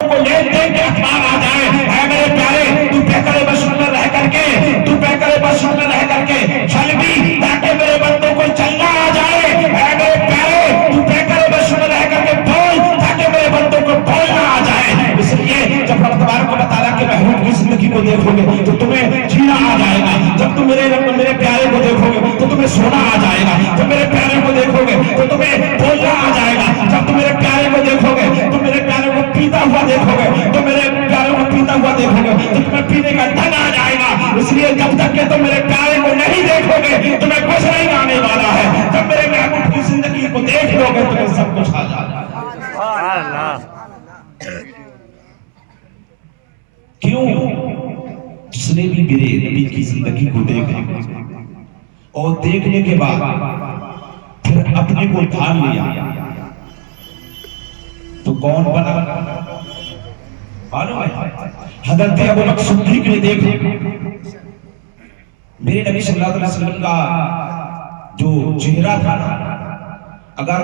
کو لے دے کے اخبار آ جائے، اے میرے پیارے تو پیکرے بشر میں رہ کر کے، تو پیکرے بشر میں رہ کر کے چل بھی تاکہ میرے بندوں کو چلنا آ جائے، اے میرے پیارے تو پیکرے بشر میں رہ کر کے بول تاکہ میرے بندوں کو بولنا آ جائے۔ اس لیے جب رب تبارک و تعالیٰ کے محبوب کی زندگی کو دیکھو گے تو تمہیں جینا آ جائے گا، جب تم میرے پیارے کو دیکھو گے تو تمہیں سونا آ جائے گا، جب میرے پیارے کو دیکھو گے تو تمہیں بولنا آ جائے گا، جب تم میرے پیارے کو دیکھو گے تو میرے پیارے کو پیتا ہوا دیکھو گے تو میرے پیارے کو پیتا ہوا دیکھو گے تو تمہیں پینے کا دن آ جائے گا۔ اس لیے جب تک کہ تم میرے پیارے کو نہیں دیکھو گے تمہیں کچھ نہیں آنے والا ہے، جب میرے محبوب کی زندگی کو دیکھ لو گے تمہیں سب کچھ آ جائے گا۔ کیوں؟ جس نے بھی میرے نبی کی زندگی کو دیکھا اور دیکھنے کے بعد پھر اپنے کو ڈھال لیا تو کون بنا؟ معلوم ہے حضرت ابو بکر صدیق نے دیکھا میرے نبی صلی اللہ علیہ وسلم کا جو چہرہ تھا، اگر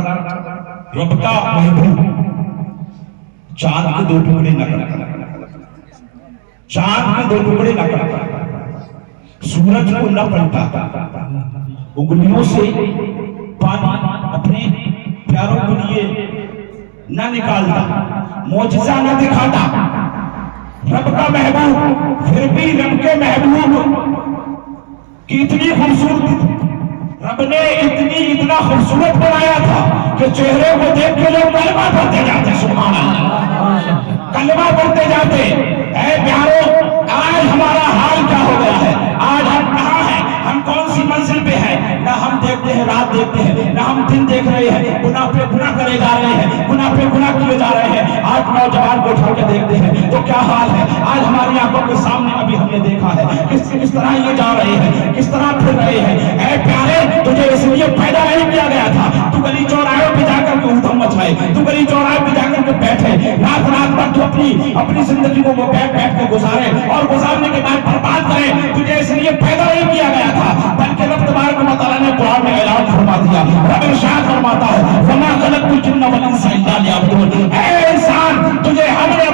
رب کا محبوب چاند کے دو ٹکڑے نہ کرتا، چاند کے دو ٹکڑے نہ کرتا، سورج کو نہ پلٹا، انگلیوں سے پانی اپنے پیاروں کے لیے نہ نکالتا، معجزہ نہ دکھاتا، رب کا محبوب پھر بھی رب کے محبوب کی اتنی خوبصورتی رب نے اتنا خوبصورت بنایا تھا کہ چہرے کو دیکھ کے لوگ کلمہ پڑھتے جاتے، سبحان اللہ، کلمہ پڑھتے جاتے۔ اے پیارو، آج ہمارا حال کیا ہو گیا ہے؟ آج ہم کہاں ہیں؟ ہم کون سی منزل پہ ہیں؟ نہ ہم دیکھتے ہیں رات دیکھتے ہیں، نہ ہم دن دیکھ رہے ہیں، گناہ پہ گناہ کرے جا رہے ہیں، گناہ پہ گناہ کیے جا رہے ہیں۔ آج نوجوان کو اٹھا کے دیکھتے ہیں تو کیا حال ہے؟ آج ہماری آنکھوں کے سامنے ابھی ہم نے دیکھا ہے کس طرح یہ جا رہے ہیں، کس طرح پھر رہے ہیں۔ اے پیارے، تجھے اس لیے پیدا نہیں کیا گیا تھا تو گلی چوراہوں پہ جا کر کے ادھم مچائے، تو گلی چوراہوں پہ جا کر کے بیٹھے، رات بھر تو اپنی زندگی کو وہ بیٹھ کے گزارے اور گزارنے کے بعد برباد کرے۔ تجھے اس لیے پیدا نہیں کیا گیا تھا، بلکہ رب تبارک و تعالیٰ نے قرآن میں اعلان فرما دیا، رب ارشاد فرماتا ہے وَمَا خَلَقْتُ الْجِنَّ وَالْإِنسَ إِلَّا لِيَعْبُدُونِ۔ اے انسان، تجھے ہم نے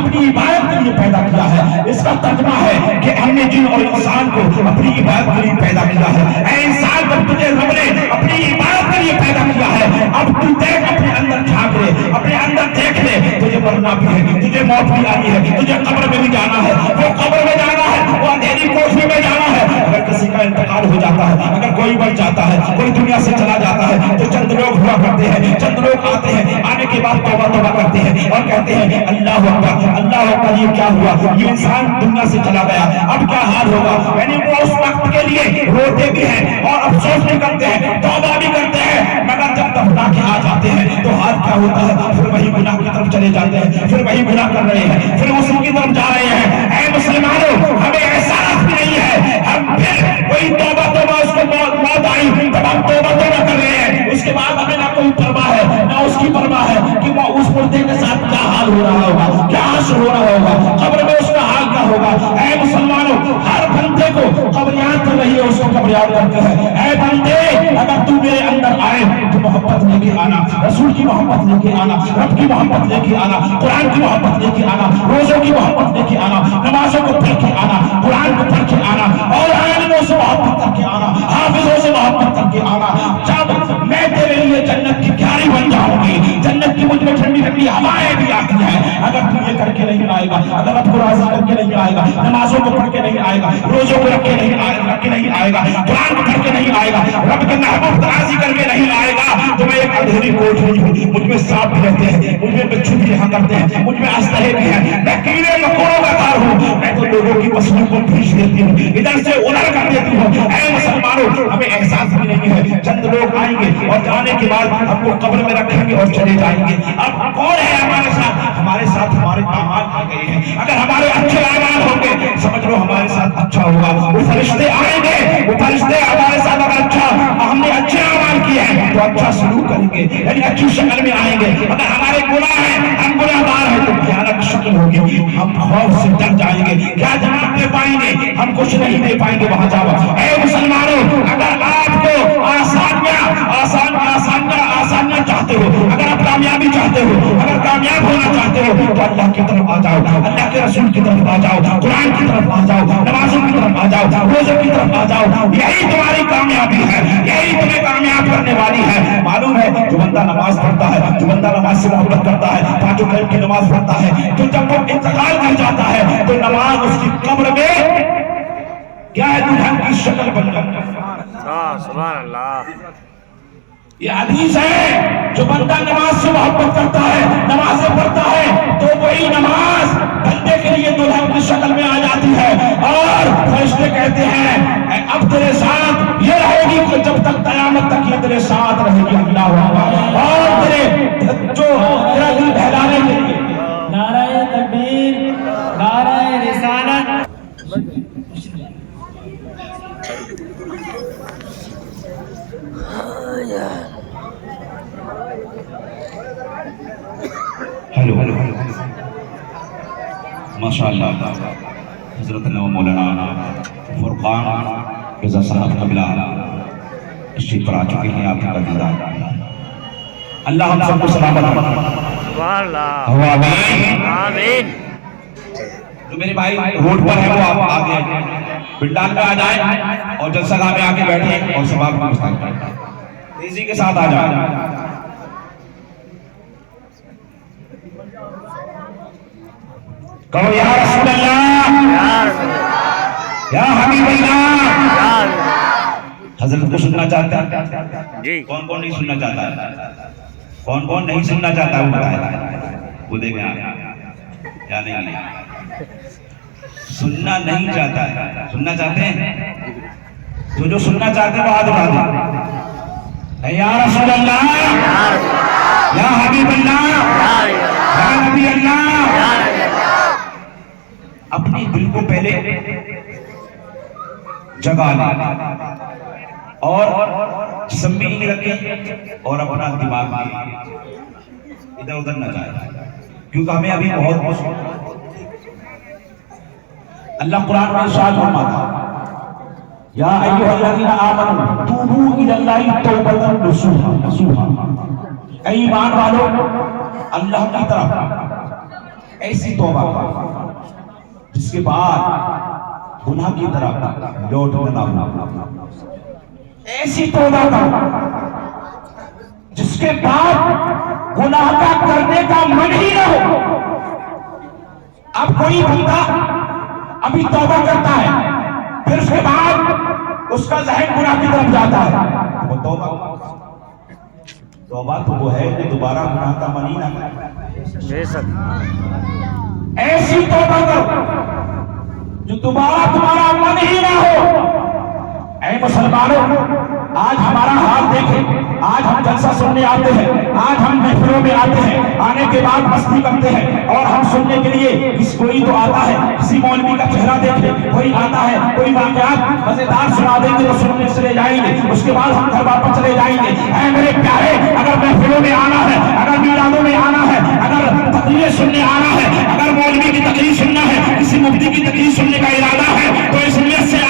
اپنی عبادت کے لیے پیدا کیا ہے۔ اس کا ترجمہ ہے کہ ہم نے جن اور انسان کو اپنی عبادت کے لیے پیدا کیا ہے۔ اے انسان، جب تجھے رب نے اپنی عبادت کے لیے پیدا کیا ہے، اب تو دیکھ اپنے اندر جھانک لے، اپنے اندر دیکھ لے، تجھے مرنا بھی ہے، تجھے موت بھی آنی ہے، تجھے قبر میں بھی جانا ہے، وہ قبر میں جانا ہے، وہ اندھیری کوٹھی میں جانا ہے۔ اگر کسی کا انتقال ہو جاتا ہے، اگر کوئی مر جاتا ہے، کوئی دنیا سے چلا جاتا ہے تو چند لوگ ہوا کرتے ہیں، چند لوگ آتے ہیں، آنے کے بعد توبہ کرتے ہیں اور کہتے ہیں اللہ اکبر، اللہ اکبر، یہ کیا ہوا؟ یہ انسان دنیا سے چلا گیا، اب کیا حال ہوگا؟ یعنی وہ اس وقت کے لیے روتے بھی ہیں اور افسوس بھی کرتے ہیں، توبہ بھی کرتے ہیں، مگر جب دفنا کے آ جاتے ہیں تو حال کیا ہوتا ہے؟ پھر وہی گناہ کی طرف چلے جاتے ہیں، پھر وہی گناہ کر رہے ہیں، پھر اسی کی طرف جا رہے ہیں۔ اے مسلمانوں، ہمیں احساس بھی نہیں ہے، ہم پھر وہی توبہ اس کو موت آئی تب ہم توبہ کر رہے ہیں، اس کے بعد ہمیں نہ کوئی پرواہ ہے، نہ اس کی پرواہ ہے کہ وہ اس مردے کے ساتھ کیا حال ہو رہا ہوگا، کیا حشر ہو رہا ہوگا، قبر میں اس کا حال کیا ہوگا۔ اے مسلمانوں، ہر بندے کو قبر یاد کر رہی ہے، اس کو قبر یاد کرتے ہیں۔ اے بندے، اگر تو میرے اندر آئے تو محبت لے کے آنا، رسول کی محبت لے کے آنا، رب کی محبت لے کے آنا، قرآن کی محبت لے کے آنا، روزوں کی محبت لے کے آنا، نمازوں کو پڑھ کے آنا، قرآن کو پڑھ کے آنا، اور عالموں سے محبت کر کے آنا، حافظوں سے محبت کر کے آنا۔ جب میں تیرے لیے جنت کی کھاری بن جاؤں گی، جنت کی مجھ میں ٹھنڈی ٹھنڈی ہوائیں بھی آتی ہیں، اگر تو یہ کر کے نہیں آئے گا، اگر رب کو راضی کر کے نہیں آئے گا، نمازوں کو پڑھ کے نہیں آئے گا، روزوں کو رکھ کے نہیں آئے گا، قرآن کو پڑھ کے نہیں آئے گا، رب کے محبوب کو راضی کر کے نہیں آئے گا، تو میں ایک اندھیری کوٹھی ہوں، مجھ میں سانپ بھی رہتے ہیں، مجھ میں بچھو بھی رہا کرتے ہیں، مجھ میں اسلحے بھی ہیں، میں کیڑے مکوڑوں کا گھر ہوں، میں تو لوگوں کی پسلیوں کو بھیج دیتی ہوں، ادھر سے ادھر کر دیتی ہوں۔ اے مسلمانوں، ہمیں احساس بھی نہیں ہے، چند لوگ آئیں گے اور جانے کے بعد ہم کو قبر میں رکھیں گے اور چلے جائیں گے۔ اب کون ہے ہمارے ساتھ؟ ہمارے ساتھ ہمارے اعمال آ گئے ہیں، اگر ہمارے اچھے اعمال ہوں گے سمجھ لو ہمارے ساتھ اچھا ہوگا، وہ فرشتے آئیں گے، وہ فرشتے ہمارے ساتھ اگر اچھا ہم نے اچھے اعمال کیے ہیں تو اچھا سلوک کریں گے، یعنی اچھی شکل میں آئیں گے۔ اگر ہمارے گناہ ہیں، ہم گناہ گار ہیں تو بھیانک شکل ہوگی، ہم خوف سے ڈر جائیں گے، کیا جواب دے پائیں گے؟ ہم کچھ نہیں دے پائیں گے وہاں جاؤ۔ اے مسلمانوں، اگر آپ کو آسانیاں چاہتے ہو، اگر آپ کامیابی چاہتے ہو، اگر کامیاب ہونا چاہتے ہو تو اللہ کی طرف آ جاؤ, اللہ کے رسول کی طرف آ جاؤ, قرآن کی طرف آ جاؤ, نمازوں کی طرف آ جاؤ, روزوں کی طرف آ جاؤ. یہی تمہاری کامیابی ہے, یہی تمہیں کامیاب کرنے والی ہے. معلوم ہے جو بندہ نماز پڑھتا ہے, جو بندہ نماز سے محبت کرتا ہے, پانچوں ٹائم کی نماز پڑھتا ہے, تو جب وہ انتقال کر جاتا ہے تو نماز اس کی قبر میں کیا ہے, دلہن کی شکل بن جاتی ہے. سبحان اللہ. یہ حدیث ہے, جو بندہ نماز سے محبت کرتا ہے, نمازیں پڑھتا ہے, تو وہی نماز بندے کے لیے دلہن کی شکل میں آ جاتی ہے. اور فرشتے کہتے ہیں اب تیرے ساتھ یہ رہے گی کہ جب تک قیامت تک یہ تیرے ساتھ رہے گی. اللہ اکبر. اور تیرے جو تیرا دل بہلانے کے لیے نعرہ تکبیر, نعرہ رسالت. ہلو ماشاءاللہ حضرت مولانا فرقان رضا صاحب قبلہ تشریف پر آ چکے ہیں. آپ کا دیدار اللہ ہم سب کو سلامت سبحان اللہ. آمین. جو میرے بھائی روڈ پر ہے وہ آپ آگے پنڈال میں آ جائیں اور جلسہ گاہ میں آ کے بیٹھیں اور سباب کو مستقبل کریں, تیزی کے ساتھ آ جائیں. کہو یا رسول اللہ, یا حبیب اللہ. حضرت کو سننا چاہتے ہیں جی. کون کون نہیں سننا چاہتا ہے, کون کون نہیں سننا چاہتا ہے وہ بتائیں, وہ دیکھیں آپ یا نہیں. سننا نہیں چاہتا ہے, سننا چاہتے ہیں تو جو سننا چاہتے ہیں وہ ہاتھ اٹھا دیں. یا رسول اللہ, یا حبیب اللہ, یا نبی اللہ. اپنے دل کو پہلے جگہ لیں اور سنبھال کے رکھیں اور اپنا دماغ ادھر ادھر نہ جائے, کیونکہ ہمیں ابھی بہت کچھ. اللہ قرآن میں ارشاد فرماتا یا ایھا الذین آمنوا توبوا الی اللہ توبۃ نصوحا. اے ایمان والو, اللہ کی طرف ایسی توبہ کرو جس کے بعد گناہ کی طرف لوٹنا نہ ہو. ایسی توبہ کرو جس کے بعد گناہ کا کرنے کا من ہی نہ ہو. اب کوئی بندہ ابھی توبہ کرتا ہے, پھر اس کے بعد اس کا ذہن گناہ کی طرف جاتا ہے, وہ توبہ تو وہ ہے کہ دوبارہ گناہ کا من ہی نہ کرے. ایسی توبہ کرو جو دوبارہ تمہارا من ہی نہ ہو. اے مسلمانوں, آج ہمارا حال دیکھیں. آج ہم جلسہ سننے آتے ہیں, آج ہم محفلوں میں آتے ہیں, آنے کے بعد مستی کرتے ہیں اور ہم سننے کے لیے کوئی تو آتا ہے کسی مولوی کا چہرہ دیکھنے, کوئی آتا ہے کوئی واقعات مزیدار سنا دیں گے تو سننے چلے جائیں گے, اس کے بعد ہم گھر واپس چلے جائیں گے. اے میرے پیارے, اگر محفلوں میں آنا ہے, اگر میلادوں میں آنا ہے, اگر تقریریں سننے آنا ہے, اگر مولوی کی تقریر سننا ہے, کسی مفتی کی تقریر سننے کا ارادہ ہے, تو اس نیت سے آ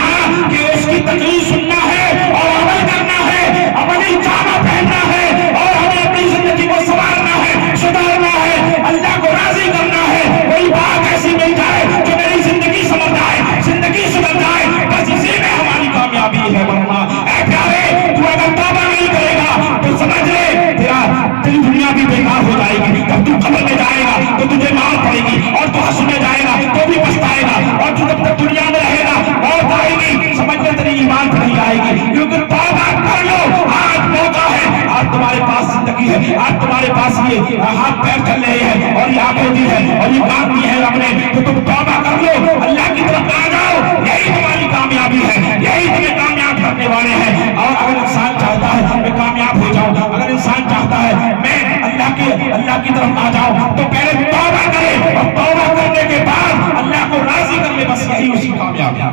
کہ اس کی تقریر سننا ہے اور عمل کرنا ہے, عملی جامہ پہننا ہے اور ہمیں اپنی زندگی کو سنوارنا ہے, سدھارنا ہے, اللہ کو راضی کرنا ہے. کوئی بات ایسی مل جائے جو میری زندگی سمجھ جائے, زندگی سمجھ جائے, بس اسی میں ہماری کامیابی ہے. ورنہ اے پیارے, تو اگر توبہ نہیں کرے گا تو سمجھ لے تیری دنیا بھی بیکار ہو جائے گی. جب تو قبر میں جائے گا تو تجھے مار پڑے گی, اور تو حشر میں جائے گا تو بھی پچھتائے گا, اور تو جب تک دنیا میں رہے گا موت آئے گی, سمجھ لے تیری ایمان پر نہیں آئے گی. کیونکہ توبہ کر لو, آج موقع ہے, آج تمہارے پاس زندگی ہے, آج تمہارے پاس یہ ہاتھ پیر چل رہے ہیں اور یہ آنکھیں دی ہے اور یہ کام دی ہے رب نے, تو تم توبہ کر لو, اللہ کی طرف آ جاؤ. یہی تمہاری کامیابی ہے, یہی تمہیں کامیاب کرنے والے ہیں. اور اگر انسان چاہتا ہے میں کامیاب ہو جاؤں, اگر انسان چاہتا ہے میں اللہ کی طرف آ جاؤں, تو پہلے توبہ کرے, اور توبہ کرنے کے بعد اللہ کو راضی کر لے. بس یہی اسی کامیابی ہے.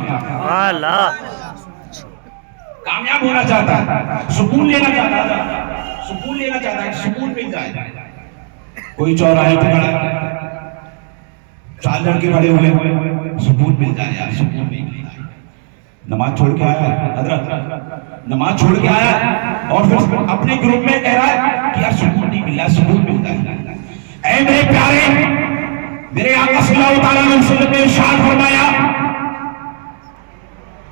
کامیاب ہونا چاہتا ہے, سکون لینا چاہتا ہے, سکون لینا چاہتا ہے, سکون مل جائے. کوئی چوراہے پہ کھڑا ہے, 4 لڑکے کھڑے ہوئے, سکون مل جائے یار, سکون مل جائے. نماز چھوڑ کے آیا ہے حضرت, نماز چھوڑ کے آیا اور پھر اپنے گروپ میں کہہ رہا ہے کہ یار سکون نہیں مل رہا, سکون مل جائے. اے میرے پیارے، میرے آقا صلی اللہ تعالیٰ علیہ وسلم نے ارشاد فرمایا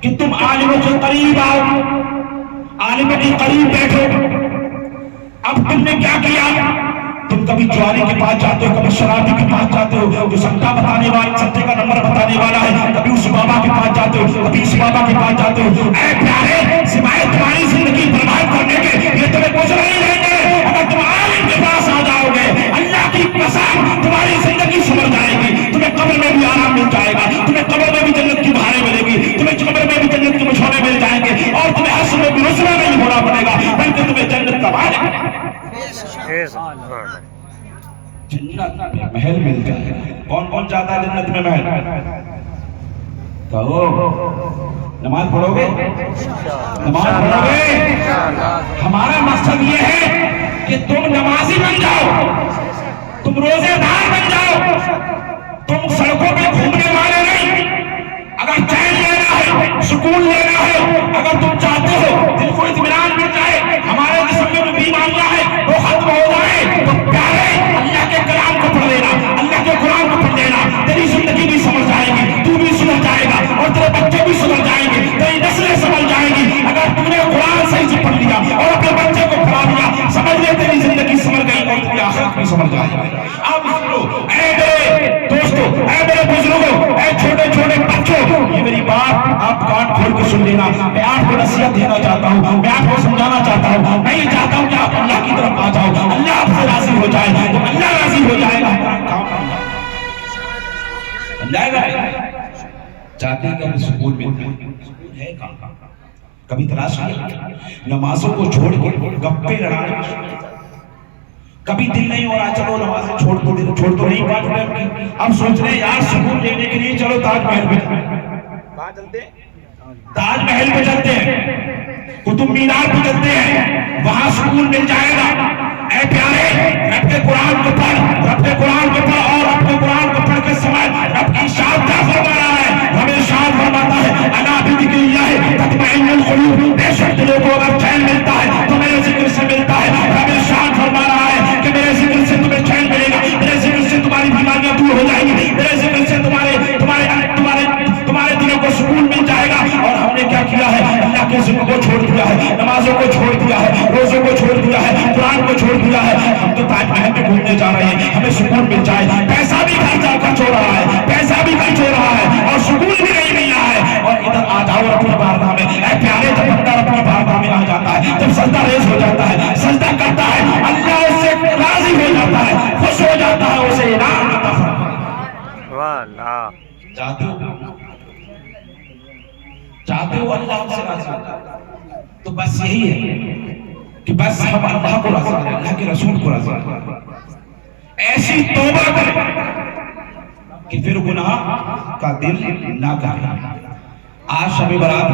کہ تم عالموں کے قریب آؤ، عالموں کے قریب بیٹھو۔ اب تم نے کیا کیا؟ تم کبھی جواری کے پاس جاتے ہو، کبھی شرابی کے پاس جاتے ہو جو سٹا بتانے والا، سٹے کا نمبر بتانے والا ہے، کبھی اس بابا کے پاس جاتے ہو، کبھی اس بابا کے پاس جاتے ہو۔ اے پیارے، سوائے تمہاری زندگی برباد کرنے کے یہ تمہیں کچھ نہیں رہیں گے۔ اگر تم عالم کے پاس آ جاؤ گے، اللہ کی قسم تمہاری زندگی سمجھ جائے گی، تمہیں قبر میں بھی آرام مل جائے گا، تمہیں قبر میں بھی جنت کی بہاریں ملے گی، تمہیں قبر میں بھی جنت کے مشورے مل جائیں گے، اور تمہیں حشر میں بھی رسوا نہیں ہونا پڑے گا، بلکہ تمہیں جنت کا مالک جنت میں محل مل جائے گا۔ کون کون چاہتا ہے جنت میں محل؟ کہو نماز پڑھو گے؟ نماز پڑھو گے؟ ہمارا مقصد یہ ہے کہ تم نمازی بن جاؤ، تم روزے دار بن جاؤ، تم سڑکوں پہ گھومنے والے نہیں۔ اگر چین لینا ہے، سکون لینا ہے، اگر تم چاہتے ہو دل کو اطمینان مل جائے، ہمارے جسم میں جو بیماریاں ہیں وہ ختم ہو جائے، تو پیارے اللہ کے کلام کو پڑھ لینا، اللہ کے قرآن کو پڑھ لینا، تیری زندگی بھی سمجھ جائے گی، تو بھی سمجھ جائے گا، اور تیرے بچے بھی سمجھ جائیں گے، تیری نسلیں سمجھ جائیں گی۔ اگر تم نے قرآن صحیح سے پڑھ لیا اور اپنے بچے کو پڑھا دیا، سمجھ لے تیری زندگی سمجھ گئی اور تیری آخرت بھی سمجھ جائے گی۔ اب سنو اے میرے دوستو، اے میرے بزرگوں، اے چھوٹے چھوٹے بچوں، یہ میری بات آپ کان کھول کے سن لینا۔ میں آپ کو نصیحت دینا چاہتا ہوں، میں آپ کو سمجھانا چاہتا ہوں، میں یہ چاہتا ہوں کہ آپ اللہ کی طرف آ جاؤ، اللہ آپ سے راضی ہو جائے، تو اللہ راضی ہو جائے گا، اللہ چاہتے ہیں کہ ہمیں سکون ملتا ہے، کبھی تلاش کیا نمازوں کو چھوڑ کے گپے لڑانے میں؟ کبھی دل نہیں ہو رہا چلو نمازیں چھوڑ تو نہیں پاتے، اب سوچ رہے یار سکون لینے کے لیے چلو تاج محل پہ چلتے ہیں، تاج محل پہ چلتے ہیں، قطب مینار پہ چلتے ہیں، وہاں سکون مل جائے گا۔ اے پیارے، رب کے قرآن کو پڑھ، رب کے قرآن کو پڑھ، اور رب کے قرآن کو پڑھ کے سمجھ رب کی ارشاد کیا فرما رہا ہے۔ ہمیں ارشاد فرماتا ہے الا بذکر اللہ تطمئن القلوب، بے شک دلوں کو اگر چین ملتا ہے تو میرے ذکر سے ملتا ہے۔ رب ارشاد فرما رہا ہے کہ میرے ذکر سے تمہیں چین ملے گا، میرے ذکر سے تمہاری بیماریاں دور ہو جائیں گی، میرے ذکر سے تمہارے دلوں کو سکون مل جائے گا۔ اور ہم نے کیا کیا ہے؟ اللہ کے ذکر کو چھوڑ دیا ہے، نمازوں کو چھوڑ دیا ہے، روزوں کو چھوڑ دیا ہے، قرآن کو چھوڑ دیا ہے۔ ہم تو تاج محل میں گھومنے جا رہے ہیں، ہمیں سکون مل جائے، پیسہ بھی خرچ ہو رہا ہے، پیسہ بھی خرچ ہو رہا ہے، اور سکون بھی نہیں مل رہا ہے۔ اور ادھر آ جاؤ اپنی بارگاہ میں، اے پیارے، جب بندہ اپنی بارگاہ میں آ جاتا ہے، جب سجدہ ریز ہو جاتا ہے، سجدہ کرتا ہے، اللہ اس سے راضی ہو جاتا ہے، خوش ہو جاتا ہے، اسے انعام عطا فرماتا ہے۔ واہ، چاہتے ہو اللہ ہم سے راضی ہو، تو بس یہی ہے کہ بس ہم اللہ کو راضی کریں، اللہ کے رسول کو راضی کریں، ایسی توبہ کریں کہ پھر گناہ کا دل نہ کریں۔ آج شب برات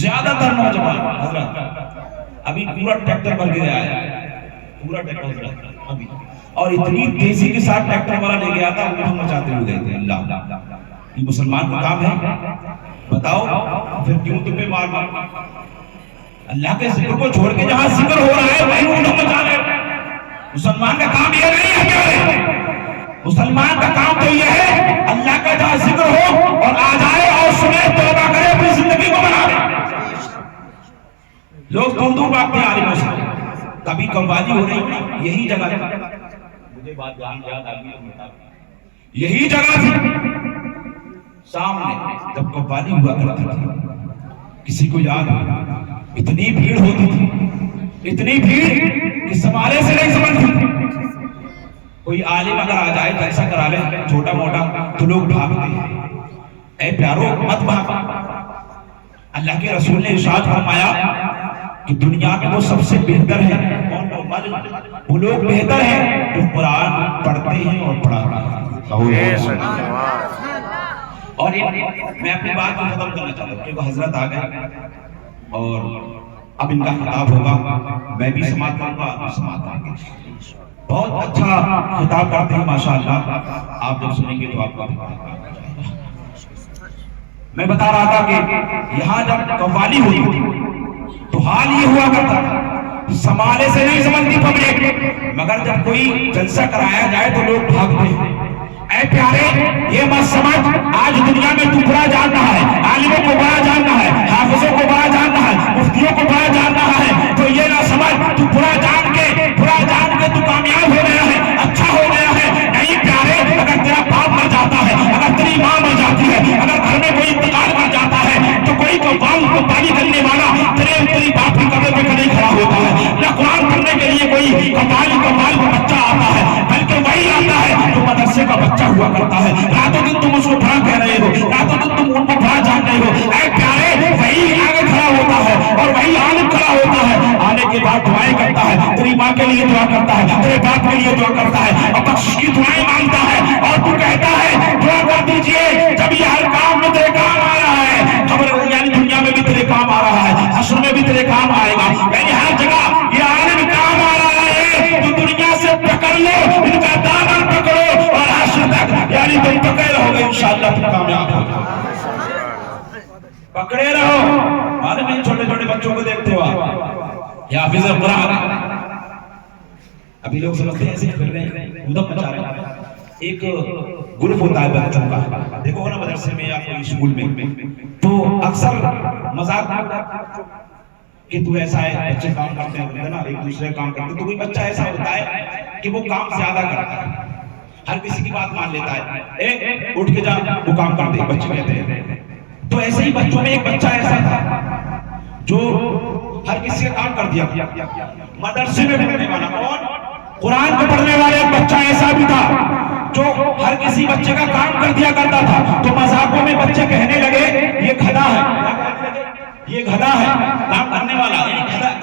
زیادہ تر نوجوان حضرات ابھی پورا ٹریکٹر بھر کے آیا ہے، پورا ٹریکٹر حضرات ابھی، اور اتنی تیزی کے ساتھ ٹریکٹر والا لے گیا تھا، وہ مچاتے ہوئے گئے تھے۔ اللہ، یہ مسلمان کا کام ہے؟ بتاؤ پھر کیوں تمہیں مار مار؟ اللہ کے ذکر کو چھوڑ کے جہاں ذکر ہو رہا ہے وہیں انہوں مچا رہے ہیں۔ مسلمان کا کام یہ نہیں ہے کیا؟ مسلمان کا کام تو یہ ہے اللہ کا جہاں ذکر ہو اور آ جائے اور سنے، توبہ کرے، اپنی زندگی کو بنا لے۔ لوگ دور دور بھاگتے ہیں عالموں سے، کبھی قوالی ہو رہی، یہی جگہ ہے، مجھے بات یاد آ گئی، یہی جگہ تھی سامنے جب قوالی ہوا کرتی تھی، کسی کو یاد ہے؟ اتنی بھیڑ ہوتی تھی، اتنی بھیڑ کہ سمارے سے نہیں سمجھتی۔ کوئی عالم اگر آ جائے جلسہ کرا لے چھوٹا موٹا تو لوگ بھاگتے ہیں۔ اے پیارو مت بھاگو، اللہ کے رسول نے ارشاد فرمایا کہ دنیا میں وہ سب سے بہتر ہے، وہ لوگ بہتر ہیں جو قرآن پڑھتے ہیں اور پڑھاتے ہیں۔ اور میں اپنی بات کو ختم کرنا چاہتا ہوں کہ وہ حضرت آ گئے اور اب ان کا خطاب ہوگا، میں بھی سماعت کروں گا، آپ بھی سماعت کریں گے۔ بہت اچھا خطاب کرتے ہیں ماشاءاللہ، آپ جب سنیں گے تو آپ کا میں بتا رہا تھا کہ یہاں جب قوالی ہوئی تو حال یہ ہوا کرتا تھا سنبھالے سے نہیں سمجھتی پبلک، مگر جب کوئی جلسہ کرایا جائے تو لوگ بھاگتے ہیں۔ اے پیارے یہ مت سمجھ آج دنیا میں تو بڑا جان رہا ہے، عالموں کو بڑا جان رہا ہے، حافظوں کو بڑا جان رہا ہے، مفتیوں کو بڑا جان رہا ہے، تو یہ نہ سمجھ تو بڑا جان کے تو کامیاب ہو گیا ہے، اچھا ہو گیا ہے۔ نہیں پیارے، اگر تیرا باپ مر جاتا ہے، اگر تیری ماں مر جاتی ہے، اگر گھر میں کوئی انتقال کر جاتا ہے تو کوئی کو پانی کرنے والا تیری باپ کی قبر میں نہیں کھڑا ہوتا ہے، نہ قرآن پڑھنے کے لیے کوئی کمال کو بچہ آتا ہے، بلکہ وہی آتا ہے جو مدرسے کا بچہ ہوا کرتا ہے۔ راتوں دن تم اس کو بڑا کہہ رہے ہو، راتوں دن تم ان کو بڑا جان رہے ہو، اے پیارے وہی آگے کھڑا ہوتا ہے اور وہی عالم کھڑا ہوتا ہے، آنے کے بعد دعائیں کرتا ہے، تیری ماں کے لیے دعا کرتا ہے، تیرے باپ کے لیے دعا کرتا ہے اور بخشش کی دعائیں مانگتا ہے، اور تو کہتا ہے دعا کر دیجئے جب یہ ہر کام میں تیرے کام آ رہا ہے، خبر یعنی دنیا میں بھی تیرے کام آ رہا ہے، حشر میں بھی تیرے کام آئے گا، یعنی ہر جگہ یہ عالم کام آ رہا ہے، تو دنیا سے پکڑ لو، ان کا دامن پکڑو اور حشر تک یعنی تم پکڑے رہو گے، انشاءاللہ تم کامیاب ہو پکڑے رہو۔ معلوم ہے چھوٹے چھوٹے بچوں کو دیکھتے ہو آپ، یہ حافظ قرآن ابھی لوگ سمجھتے ہیں ایسے پھر رہے ہیں ادھم مچا رہے ہیں۔ ایک گروپ ہوتا ہے بچوں کا، دیکھو نا مدرسے میں یا کوئی اسکول میں، تو اکثر مذاق کہ تو ایسا ہے، بچے کام کرتے ہیں نا ایک دوسرے کام کرتے ہیں، تو کوئی بچہ ایسا ہوتا ہے کہ وہ کام زیادہ کرتا ہے، ہر کسی کی بات مان لیتا ہے، اے اٹھ کے جا وہ کام کر دے، بچے کہتے ہیں۔ تو ایسے ہی بچوں میں ایک بچہ ایسا تھا جو ہر کسی کا کام کر دیا، مدرسے میں پڑھنے والا، کون؟ قرآن کو پڑھنے والا ایک بچہ ایسا بھی تھا جو ہر کسی بچے کا کام کر دیا کرتا تھا، تو مذاقوں میں بچے کہنے لگے یہ گدھا ہے، یہ گدھا ہے، کام کرنے والا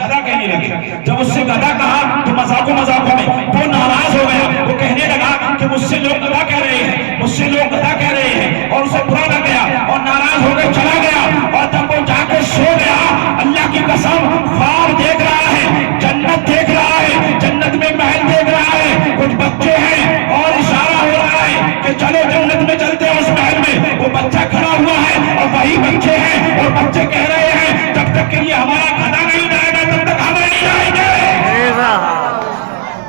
گدھا کہنے لگے۔ جب اس سے گدھا کہا تو مذاقوں میں وہ ناراض ہو گیا، وہ کہنے لگا کہ مجھ سے لوگ گدھا کہہ رہے ہیں، مجھ سے لوگ گدھا کہہ رہے ہیں، اور اسے برا لگ گیا اور ناراض ہو کے چلا گیا، اور جب وہ جا کے سو گیا، اللہ کی قسم خواب دیکھ رہا ہے، جنت دیکھ رہا ہے، جنت میں محل دیکھ رہا ہے، کچھ بچے ہیں اور اشارہ ہو رہا ہے کہ چلو جنت میں چلتے ہیں، اس محل میں وہ بچہ کھڑا ہوا ہے اور وہی بچے ہیں، اور بچے کہہ رہے ہیں جب تک کہ یہ ہمارا گدھا نہیں جائے گا تب تک ہم نہیں جائیں گے،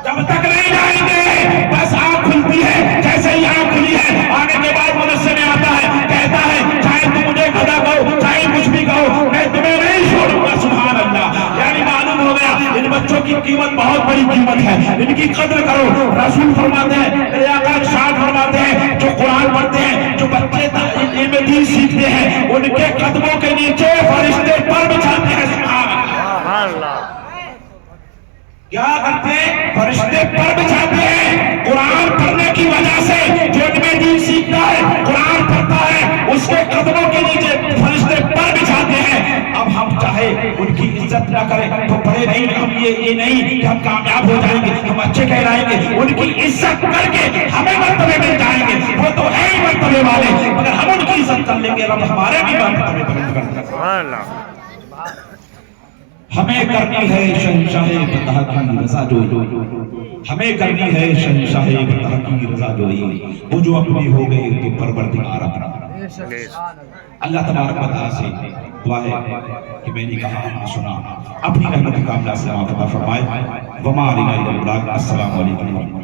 جب تک نہیں جائیں گے۔ بس آنکھ کھلتی ہے، جیسے ہی آنکھ کھلی ہے آنے کے بعد مدرسے میں آتا ہے، کہتا ہے چاہے تم مجھے گدھا کہو چاہے کچھ بھی کہو میں تمہیں نہیں چھوڑوں گا، سبحان اللہ۔ یعنی معلوم ہو گیا ان بچوں کی قیمت بہت بڑی قیمت ہے، ان کی قدر کرو۔ رسول فرماتے ہیں، میرے آقا ارشاد فرماتے ہیں جو قرآن پڑھتے ہیں، جو بچے علم دین سیکھتے ہیں، ان کے قدموں کے نیچے فرشتے پر بچھاتے ہیں، سبحان اللہ۔ کیا کرتے ہیں؟ فرشتے پر بچھاتے ہیں، قرآن پڑھنے کی وجہ سے جو ان میں دین سیکھتا ہے، قرآن پڑھتا ہے، اس کے قدموں کے نیچے فرشتے پر بچھاتے ہیں۔ اب ہم چاہے ان کی عزت نہ کریں تو بڑے نہیں، ہم یہ نہیں کہ ہم کامیاب ہو جائیں گے، ہم اچھے کہلائیں گے، ان کی عزت کر کے ہمیں مرتبے مل جائیں گے، وہ تو ہے ہی مرتبے والے، مگر ہم ان کی عزت کر لیں گے، رب ہمارے بھی مرتبے بلند کر دے۔ ہمیں کرنی ہے شہنشاہ فتح کی رضا جوئی، ہمیں کرنی ہے شہنشاہ فتح کی رضا جوئی، وہ جو اپنی ہو گئے تو پروردگار اپنا۔ اللہ تبارک و تعالیٰ سے دعا ہے کہ میں نے کہا ہم سنا، اپنی رحمت کاملہ سے عطا فرمائے۔ وما علینا الا البلاغ۔ السلام علیکم۔